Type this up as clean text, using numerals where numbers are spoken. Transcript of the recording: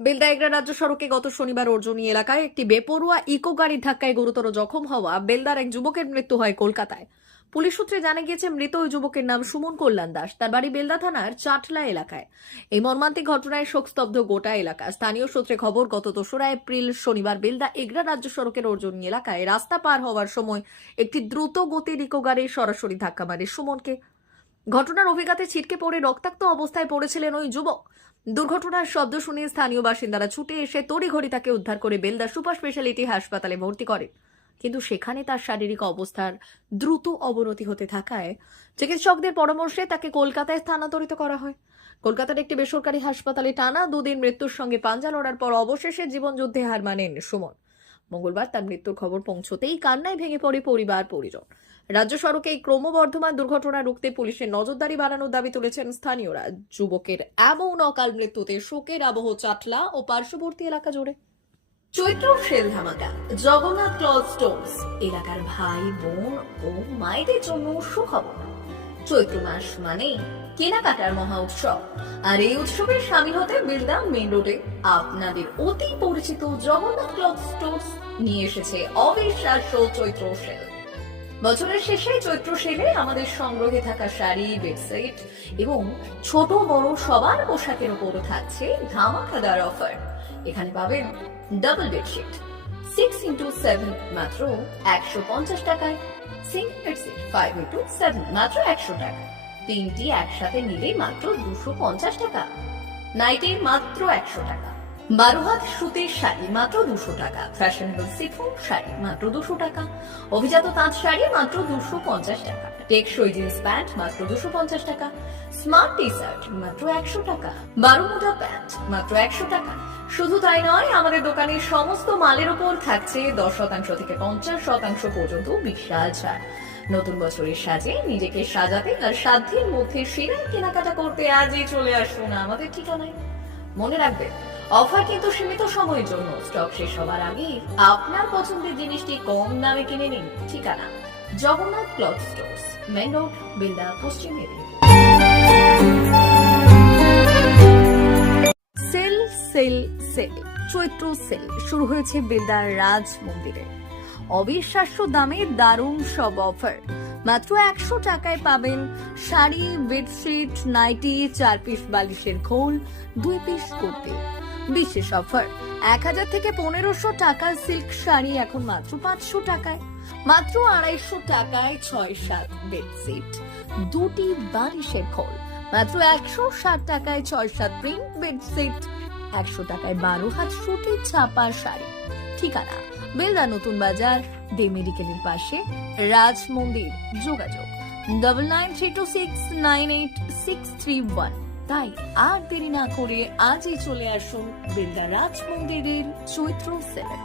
বেলদা এগরা রাজ্য সড়কে গত শনিবার অর্জনী এলাকায় একটি বেপরোয়া ইকো গাড়ির ধাক্কায় গুরুতর জখম হওয়া বেলদার এক যুবকের মৃত্যু হয় কলকাতায়। পুলিশ সূত্রে জানা গিয়েছে, মৃত ওই যুবকের নাম সুমন কল্যাণ দাস। তার বাড়ি বেলদা থানার চাটলা এলাকায়। এই মর্মান্তিক ঘটনায় শোকস্তব্ধ গোটা এলাকা। স্থানীয় সূত্রে খবর, গত 2রা এপ্রিল শনিবার বেলদা এগরা রাজ্য সড়কের অর্জনী এলাকায় রাস্তা পার হওয়ার সময় একটি দ্রুত গতির ইকো গাড়ি সরাসরি ধাক্কা মারে সুমনকে। ঘটনার অভিঘাতে ছিটকে পড়ে রক্তাক্ত অবস্থায় পড়েছিলেন ওই যুবক। দুর্ঘটনার শব্দ শুনে স্থানীয় বাসিন্দারা ছুটে এসে তড়িঘড়ি তাকে উদ্ধার করে বেলদা সুপার স্পেশালিটি হাসপাতালে ভর্তি করেন। কিন্তু সেখানে তার শারীরিক অবস্থার দ্রুত অবনতি হতে থাকায় চিকিৎসকদের পরামর্শে তাকে কলকাতায় স্থানান্তরিত করা হয়। কলকাতার একটি বেসরকারি হাসপাতালে টানা 2 দিন মৃত্যুর সঙ্গে পাঞ্জা লড়ার পর অবশেষে জীবনযুদ্ধে হার মানেন সুমন। মঙ্গলবার তার মৃত্যুর খবর পৌঁছতেই কান্নায় ভেঙে পড়ে পরিবার পরিজন। রাজ্য সড়কে এই ক্রমবর্ধমান দুর্ঘটনা রুখতে পুলিশের নজরদারি বাড়ানোর দাবি তুলেছেন স্থানীয়রা। যুবকের এমন অকাল মৃত্যুতে শোকের আবহ চাটলা ও পার্শ্ববর্তী এলাকা জুড়ে। চৈত্র সেল ধামাকা জগন্নাথ ক্লথ স্টোর্স এলাকার ভাই বোন ও মায়েদের জন্য সুখবর। চৈত্র মাস মানে কেনাকাটার মহা উৎসব, আর এই উৎসবে সামিল হতে বেলদা মেইন রোডে আপনাদের অতি পরিচিত জগন্নাথ ক্লথ স্টোর্স নিয়ে এসেছে অবিশ্বাস্য চৈত্র সেল। বছরের শেষে চৈত্র সেলে আমাদের সংগ্রহে থাকা শাড়ি, বেডশিট এবং ছোট বড় সবার পোশাকের উপর থাকছে ধামাকাদার অফার। এখানে পাবেন ডাবল বেডশিট 6x7 মাত্র 150 টাকায়, সিঙ্গেল বেডশিট 5x7 মাত্র 100 টাকা, তিনটি একসাথে নিলে মাত্র 250 টাকা, নাইটি মাত্র 100 টাকা, 12 হাত সুতির শাড়ি মাত্র 200 টাকা, ফ্যাশনেবল সিফন শাড়ি মাত্র 200 টাকা, অভিজাত তাঁত শাড়ি মাত্র 250 টাকা, টেকসই জিন্স প্যান্ট মাত্র 250 টাকা, স্মার্ট টি শার্ট মাত্র 100 টাকা, 12 মোটা প্যান্ট মাত্র 100 টাকা। শুধু তাই নয়, আমাদের দোকানের সমস্ত মালের উপর থাকছে 10% থেকে 50% পর্যন্ত বিশাল ছাড়। নতুন বছরের সাজে নিজেকে সাজাতে আর সাধ্যের মধ্যে সেরা কেনাকাটা করতে আজই চলে আসুন আমাদের ঠিকানায়। মনে রাখবেন, অফার কিন্তু সীমিত সময়ের জন্য। স্টক শেষ হওয়ার আগে আপনার পছন্দের জিনিসটি কম দামে কিনে নিন। ঠিকানা Jagannath cloth stores, main road, Belda, পশ্চিম মেদিনীপুর। সেল সেল সেল চৈত্র সেল শুরু হয়েছে বেলদার রাজ মন্দিরে। অবিশ্বাস্য দামে দারুণ সব অফার। মাত্র 100 টাকায় পাবেন শাড়ি, বেডশিট, নাইটি, 4 পিস বালিশের খোল, 2 পিস কুর্তি। বিশেষ অফার, 1000 থেকে 1500 টাকার সিল্ক শাড়ি এখন মাত্র 500 টাকায়। মাত্র 250 টাকায় 6-7 বেডশিট, 2টি বালিশের খোল। মাত্র 160 টাকায় 6-7 প্রিন্ট বেডশিট, 100 টাকায় 12 হাত সুতি ছাপা শাড়ি। ঠিকানা বেলদা নতুন বাজার, ডে মেডিকেলের পাশে, রাজ মন্দির। যোগাযোগ 9932698631। তাই আর দেরি না করে আজই চলে আসুন বেলদা রাজ মন্দিরের চৈত্র সেলে।